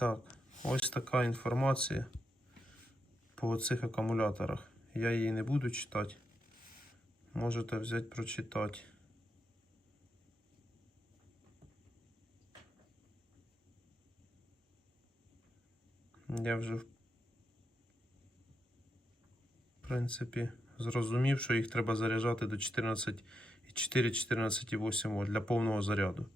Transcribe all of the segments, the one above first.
Так, ось така інформація по цих акумуляторах. Я її не буду читати. Можете взяти прочитати. Я вже в принципі зрозумів, що їх треба заряджати до 14,4, 14,8 вольт для повного заряду.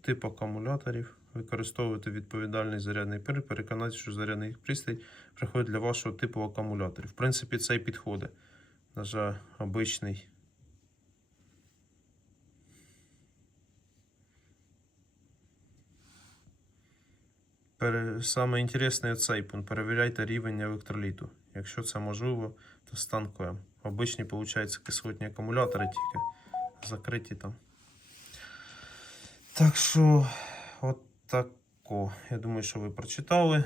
Тип акумуляторів. Використовувати відповідальний зарядний пир, переконатися, що зарядний пристрій приходить для вашого типу акумуляторів. В принципі, це і підходить. Навіть обичний. Саме інтересне цей пункт. Перевіряйте рівень електроліту. Якщо це можливо, то стан КМ. Обичні, виходить, кислотні акумулятори тільки закриті там. Так що, от тако. Я думаю, що ви прочитали.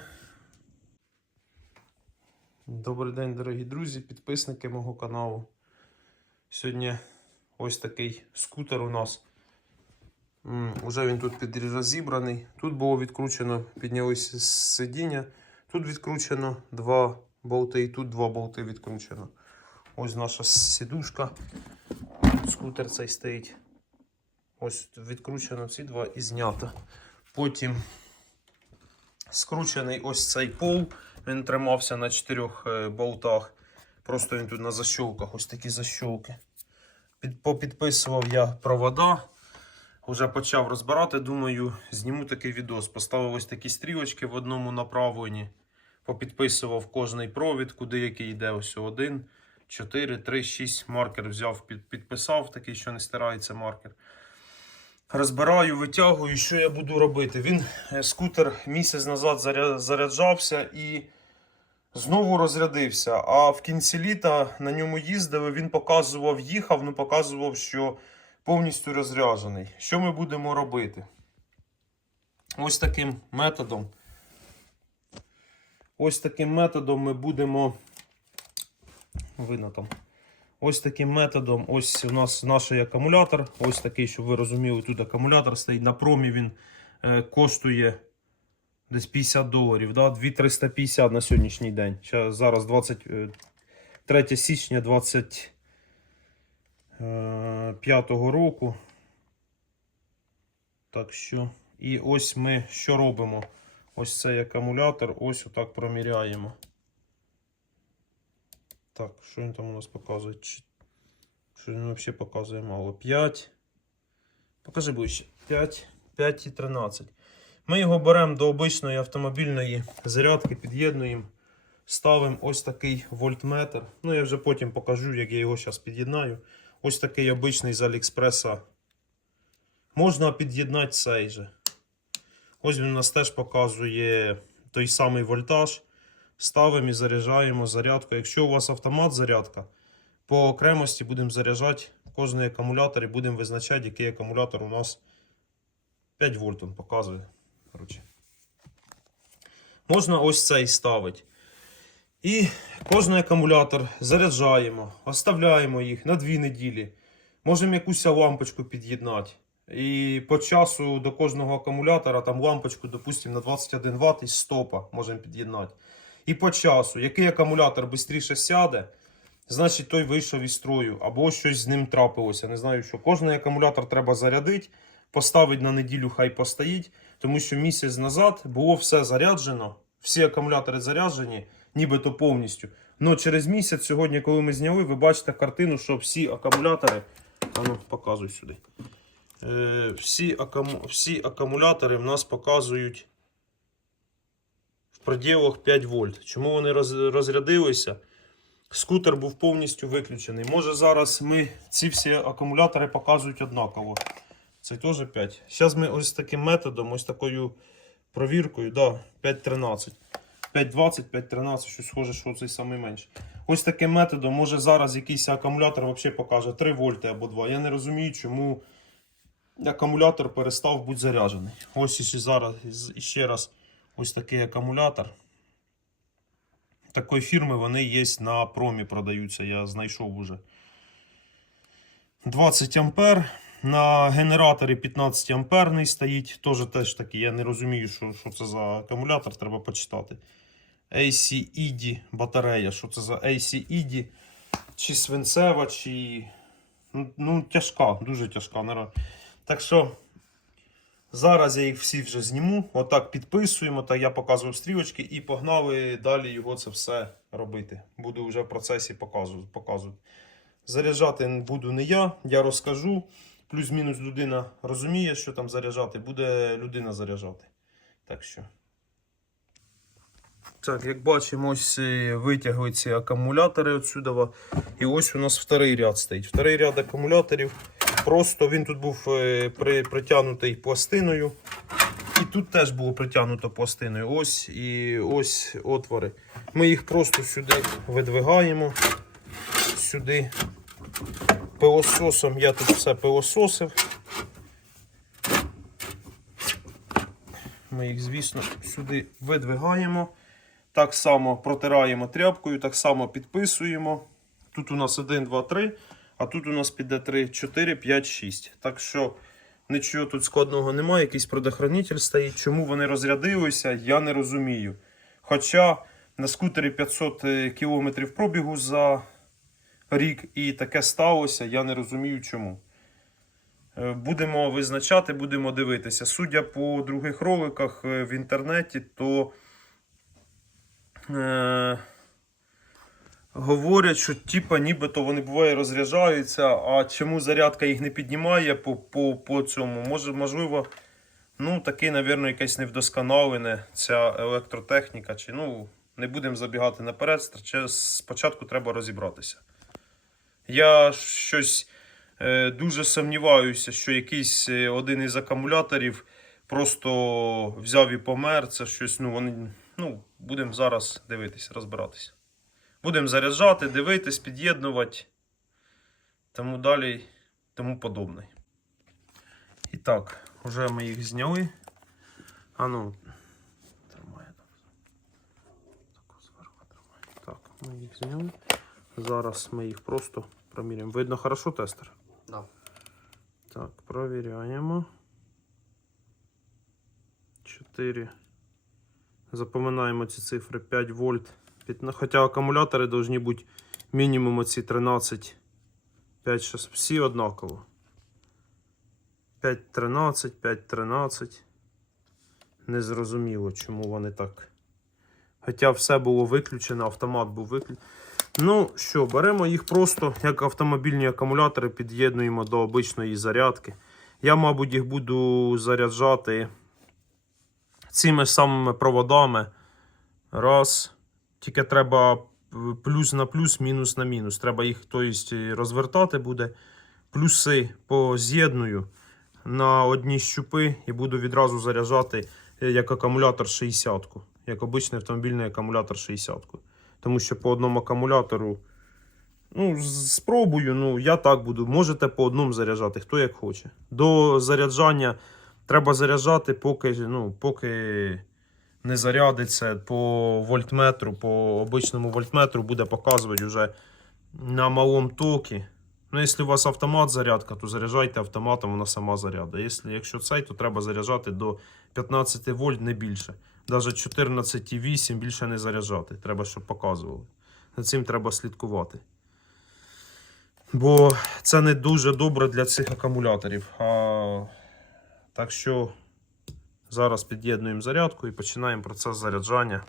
Добрий день, дорогі друзі, підписники мого каналу. Сьогодні ось такий скутер у нас. Уже він тут під розібраний. Тут було відкручено, піднялися сидіння. Тут відкручено два болти і тут два болти відкручено. Ось наша сідушка. Скутер цей стоїть. Ось відкручено ці два і знято. Потім скручений ось цей пол. Він тримався на чотирьох е, болтах. Просто він тут на защолках, ось такі защолки. Під, попідписував я провода. Вже почав розбирати. Думаю, зніму такий відос. Поставив ось такі стрілочки в одному направленні. Попідписував кожний провід, куди який йде. Ось один, 4, 3, 6 маркер взяв, під, підписав, такий, що не стирається маркер. Розбираю, витягую, що я буду робити. Він е, скутер місяць назад заряджався і знову розрядився. А в кінці літа на ньому їздили, він показував, їхав, ну показував, що повністю розряджений. Що ми будемо робити? Ось таким методом. Ось таким методом ми будемо. Видно там. Ось таким методом, ось у нас наш акумулятор. Ось такий, щоб ви розуміли, тут акумулятор стоїть. На промі він е, коштує десь 50 доларів. Да? 2350 на сьогоднішній день. Зараз 23 січня 25 року. Так що, і ось ми що робимо? Ось цей акумулятор, ось отак проміряємо. Так, що він там у нас показує? Що він взагалі показує мало? 5. Покажи ближче. 5, 5 і 13. Ми його беремо до обичної автомобільної зарядки, під'єднуємо. Ставимо ось такий вольтметр. Ну, я вже потім покажу, як я його зараз під'єднаю. Ось такий обичний з Аліекспреса. Можна під'єднати цей же. Ось він у нас теж показує той самий вольтаж. Ставимо і заряджаємо зарядку. Якщо у вас автомат зарядка, по окремості будемо заряджати кожний акумулятор і будемо визначати, який акумулятор у нас 5 вольт він показує. Коротше. Можна ось цей ставити. І кожний акумулятор заряджаємо, оставляємо їх на 2 неділі. Можемо якусь лампочку під'єднати. І по часу до кожного акумулятора там лампочку, допустимо, на 21 Вт із стопа можемо під'єднати. І по часу, який акумулятор швидше сяде, значить той вийшов із строю, або щось з ним трапилося. Не знаю, що кожний акумулятор треба зарядити, поставити на неділю, хай постоїть, тому що місяць назад було все заряджено, всі акумулятори заряджені, нібито повністю. Ну через місяць, сьогодні, коли ми зняли, ви бачите картину, що всі акумулятори. А ну, показуй сюди. Е, всі, акуму... всі акумулятори в нас показують в пределах 5 вольт. Чому вони розрядилися? Скутер був повністю виключений. Може зараз ми ці всі акумулятори показують однаково. Це теж 5. Зараз ми ось таким методом, ось такою провіркою, да, 5.13. 5.20, 5.13, щось схоже, що цей самий менший. Ось таким методом, може зараз якийсь акумулятор взагалі покаже 3 вольти або 2. Я не розумію, чому акумулятор перестав бути заряджений. Ось іще зараз ще раз ось такий акумулятор. Такої фірми вони є на промі продаються, я знайшов уже. 20 ампер. на генераторі 15 амперний стоїть. Теж теж такий. Я не розумію, що, що це за акумулятор, треба почитати. AC-ED батарея. Що це за AC-ED? Чи свинцева, чи. Ну, ну, тяжка, дуже тяжка. Так що зараз я їх всі вже зніму. Отак підписуємо, так я показував стрілочки і погнали далі його це все робити. Буду вже в процесі показувати. Заряджати буду не я, я розкажу. Плюс-мінус людина розуміє, що там заряджати, буде людина заряджати. Так що. Так, як бачимо, ось е, витягли ці акумулятори отсюда. І ось у нас вторий ряд стоїть. Вторий ряд акумуляторів. Просто він тут був е, при, притягнутий пластиною. І тут теж було притягнуто пластиною. Ось і ось отвори. Ми їх просто сюди видвигаємо. Сюди пилососом. Я тут все пилососив. Ми їх, звісно, сюди видвигаємо. Так само протираємо тряпкою, так само підписуємо. Тут у нас 1, 2, 3, а тут у нас піде 3, 4, 5, 6. Так що нічого тут складного немає, якийсь предохранитель стоїть. Чому вони розрядилися, я не розумію. Хоча на скутері 500 км пробігу за рік і таке сталося, я не розумію чому. Е, Будемо визначати, будемо дивитися. Судя по других роликах е, в інтернеті, то е, говорять, що типа нібито вони буває розряджаються, а чому зарядка їх не піднімає по, по, по цьому? Може, можливо, ну таки, напевно, якесь невдосконалене ця електротехніка. Чи ну не будемо забігати наперед, спочатку треба розібратися. Я щось е, дуже сумніваюся, що якийсь е, один із акумуляторів просто взяв і помер. Це щось, ну вони. Ну, будемо зараз дивитися, розбиратися. Будемо заряджати, дивитись, під'єднувати. Тому далі, тому подобне. І так, вже ми їх зняли. А ну, тримає. Так. Так, ми їх зняли. Зараз ми їх просто проміряємо. Видно хорошо тестер? Да. Так, провіряємо. 4. Запоминаємо ці цифри 5 вольт. Під- ну, Хоча акумулятори повинні бути мінімум оці 13. 5, 6, всі однаково. 5, 13, 5, 13. Незрозуміло, чому вони так. Хоча все було виключено, автомат був виключений. Ну що, беремо їх просто як автомобільні акумулятори, під'єднуємо до обичної зарядки. Я, мабуть, їх буду заряджати цими самими проводами. Раз. Тільки треба плюс на плюс, мінус на мінус. Треба їх тобто, розвертати буде. Плюси поз'єдную на одні щупи і буду відразу заряджати е, як акумулятор 60-ку. Як обичний автомобільний акумулятор 60-ку. Тому що по одному акумулятору. Ну, спробую, ну я так буду. Можете по одному заряджати, хто як хоче. До заряджання треба заряджати, поки, ну, поки не зарядиться по вольтметру, по обичному вольтметру буде показувати вже на малому токі. Ну, якщо у вас автомат зарядка, то заряджайте автоматом, вона сама заряда. Якщо, якщо цей, то треба заряджати до 15 вольт, не більше. Навіть 14,8 більше не заряджати. Треба, щоб показували. Над цим треба слідкувати. Бо це не дуже добре для цих акумуляторів. А... Так що зараз під'єднуємо зарядку і починаємо процес заряджання.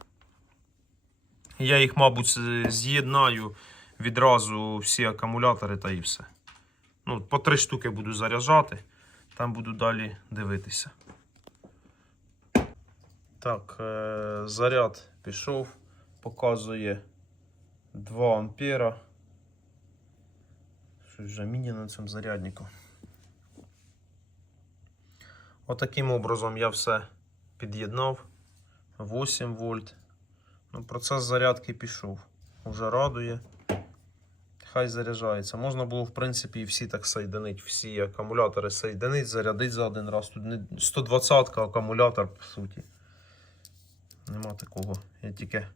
Я їх, мабуть, з'єднаю відразу всі акумулятори та і все. Ну, по три штуки буду заряджати, там буду далі дивитися. Так, е- заряд пішов, показує 2 ампера. Щось вже міні на цьому заряднику. Отаким образом я все під'єднав. 8 вольт. Ну, процес зарядки пішов. Уже радує. Хай заряджається. Можна було, в принципі, і всі так соєдинити, всі акумулятори соєдинити, зарядити за один раз. Тут не 120 акумулятор, по суті. Нема такого. Я тільки.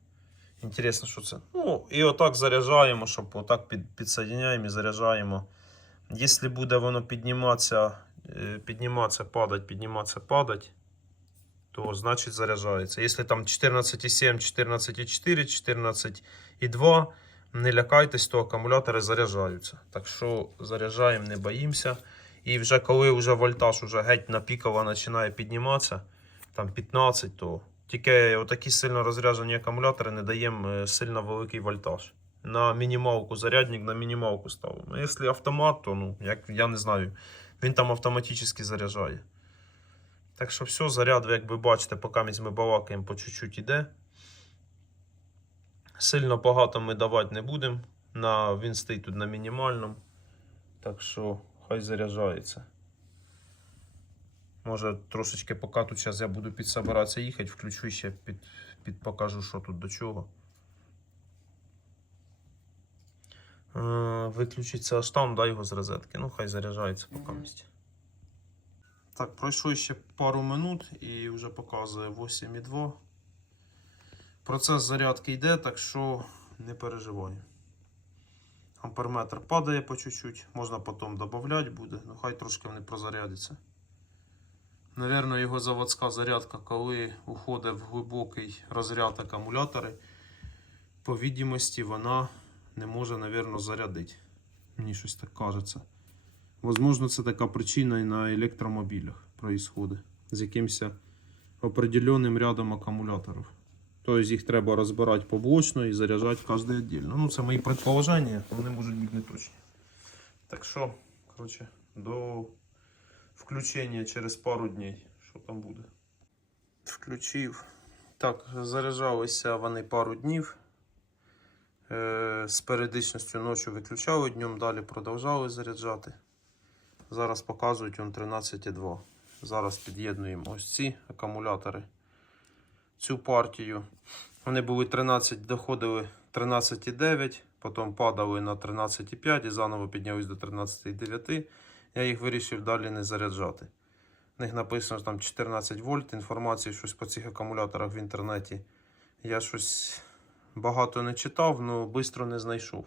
Інтересно, що це. Ну, і отак заряджаємо, щоб отак під, підсоєдняємо і заряджаємо Якщо буде воно підніматися, підніматися, падать, підніматися, падать, то значить заряджається. Якщо там 14,7, 14,4, 14,2, не лякайтесь, то акумулятори заряджаються. Так що заряджаємо, не боїмося. І вже коли вже вольтаж вже геть напіково починає підніматися, там 15, то тільки отакі сильно розряджені акумулятори не даємо е, сильно великий вольтаж. На мінімалку зарядник на мінімалку ставимо. Якщо автомат, то ну, як, я не знаю, він там автоматично заряджає. Так що все, заряд, як ви бачите, поки ми балакаємо, по чуть-чуть іде. Сильно багато ми давати не будемо. На, він стоїть тут на мінімальному. Так що хай заряджається. Може трошечки поки тут зараз я буду підсобиратися їхати, включу ще під, під покажу, що тут до чого. Е, Виключиться аж дай його з розетки. Ну, хай заряджається поки місці. Так, пройшло ще пару минут і вже показує 8,2. Процес зарядки йде, так що не переживаю. Амперметр падає по чуть-чуть, можна потім додати буде, ну хай трошки вони прозарядяться. Навірно, його заводська зарядка, коли уходить в глибокий розряд акумулятори, по відомості вона не може, навірно, зарядити. Мені щось так кажеться. Возможно, це така причина і на електромобілях происходить. З якимось определенним рядом акумуляторів. Тобто їх треба розбирати поблочно і заряджати кожен віддільно. Ну, це мої предположення, вони можуть бути не точні. Так що, коротше, до включення через пару днів. Що там буде? Включив. Так, заряджалися вони пару днів. Е, з періодичністю ночі виключали, днем далі продовжали заряджати. Зараз показують он 13,2. Зараз під'єднуємо ось ці акумулятори. Цю партію. Вони були 13, доходили 13,9, потім падали на 13,5 і заново піднялись до 13,9. Я їх вирішив далі не заряджати. В них написано що там 14 вольт. Інформації щось по цих акумуляторах в інтернеті. Я щось багато не читав, але швидко не знайшов.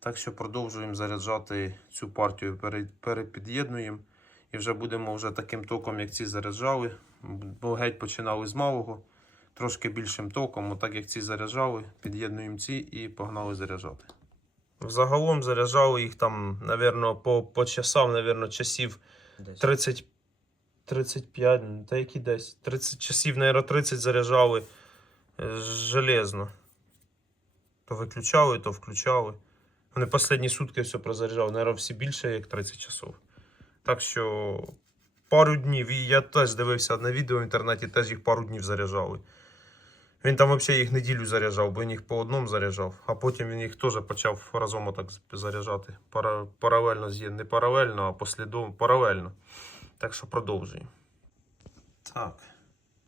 Так що продовжуємо заряджати цю партію, перепід'єднуємо. І вже будемо вже таким током, як ці заряджали. Бо геть починали з малого, трошки більшим током, отак як ці заряджали, під'єднуємо ці і погнали заряджати. Загалом заряджали їх там, напевно, по, по часам, напевно, часів Десь. 30, 35, ну, та які десь. 30 часів, наверное, 30 заряджали е, железно. То виключали, то включали. Вони останні сутки все прозаряджали, наверное, всі більше, як 30 часов. Так що пару днів, і я теж дивився на відео в інтернеті, теж їх пару днів заряджали. Він там взагалі їх неділю заряджав, бо він їх по одному заряджав, а потім він їх теж почав разом отак заряджати. Пара, паралельно з'єднати. Не паралельно, а послідовно паралельно. Так що продовжуємо. Так.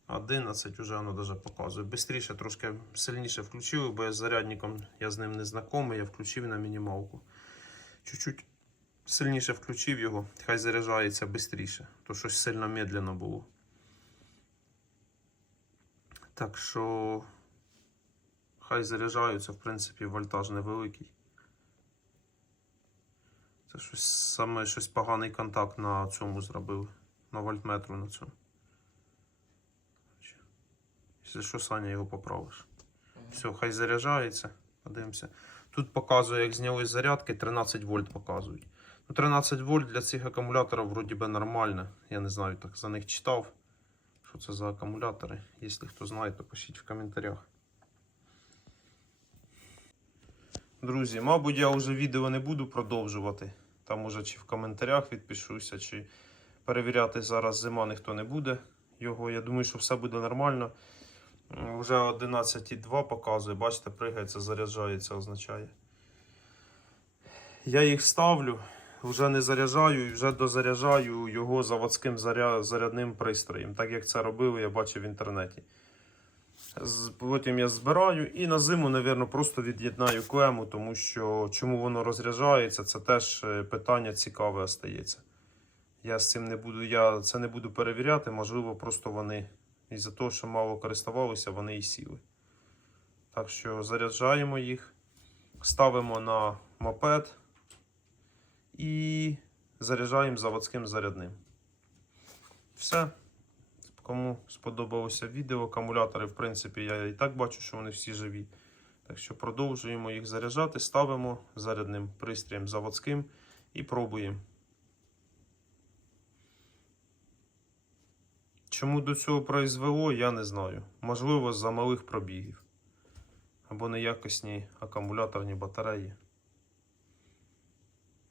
11 вже воно даже показує. Бистріше, трошки сильніше включив, бо я з зарядником я з ним не знайомий, я включив на мінімалку. Чуть-чуть сильніше включив його, хай заряджається швидше, то щось сильно медленно було. Так що хай заряджаються, в принципі, вольтаж невеликий. Це щось саме щось поганий контакт на цьому зробили. На вольтметру на цьому. Що, Саня його поправиш. Все, хай заряджається. Подивимося. Тут показує, як зняли зарядки, 13 вольт показують. Ну, 13 вольт для цих акумуляторів вроді би нормально. Я не знаю, так за них читав. Що це за акумулятори? Якщо хто знає, то пишіть в коментарях. Друзі, мабуть, я вже відео не буду продовжувати. Там уже чи в коментарях відпишуся, чи перевіряти зараз зима ніхто не буде. Його, я думаю, що все буде нормально. Вже 11,2 показує, бачите, пригається, заряджається, означає. Я їх ставлю, вже не заряджаю і вже дозаряджаю його заводським заря... зарядним пристроєм, так як це робив, я бачив в інтернеті. Потім я збираю і на зиму, напевно, просто від'єднаю клему, тому що чому воно розряджається, це теж е, питання цікаве остається. Я з цим не буду, я це не буду перевіряти, можливо, просто вони із-за того, що мало користувалися, вони і сіли. Так що заряджаємо їх, ставимо на мопед і заряджаємо заводським зарядним. Все. Кому сподобалося відео, акумулятори, в принципі, я і так бачу, що вони всі живі. Так що продовжуємо їх заряджати, ставимо зарядним пристроєм заводським і пробуємо. Чому до цього произвело, я не знаю. Можливо, з-за малих пробігів. Або неякісні акумуляторні батареї.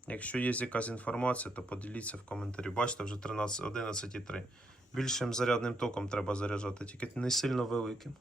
Якщо є якась інформація, то поділіться в коментарі. Бачите, вже 13, 11,3. Більшим зарядним током треба заряджати, тільки не сильно великим.